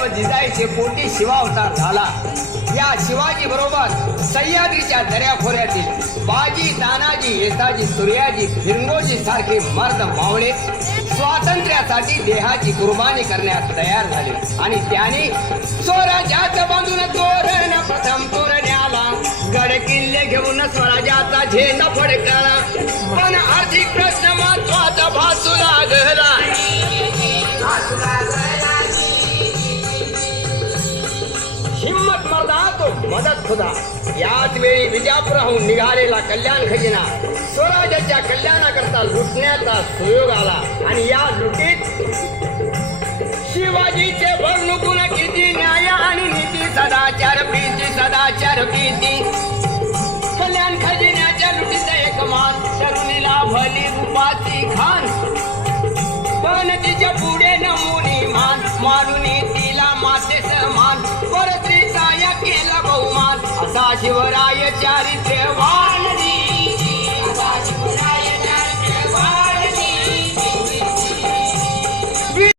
व जिजाईचे पोटी शिवावतार झाला. या शिवाजी बरोबर सह्याद्रीच्या दऱ्याखोऱ्यातील बाजी, तानाजी, येसाजी, सूर्याजी, फिरंगोजी सारखे मर्द मावळे स्वातंत्र्यासाठी देहाची कुर्बानी करण्यास तयार झाले. आणि त्याने स्वराज्याचं बांधून तोरण प्रथम तोरण्याला गड किल्ले घेऊन स्वराज्याचा झेंडा फडकला. पण आर्थिक प्रश्न महत्वाचा भासू लागला. हिम्मत मर्दा तो मदत खुदा. याच वेळी विजापुराहून निघालेला कल्याण खजिना स्वराज्याच्या कल्याणाकरता लुटण्याचा सुयोग आला. आणि या लुटीत शिवाजीचे वर्णुगुण किती, न्याय आणि नीती, सदाचार प्रीती, सदाचार प्रीती. कल्याण खजिन्याच्या लुटीचा एक मान, तरुणीला भली रूपाची खान. पण तिच्या पुढे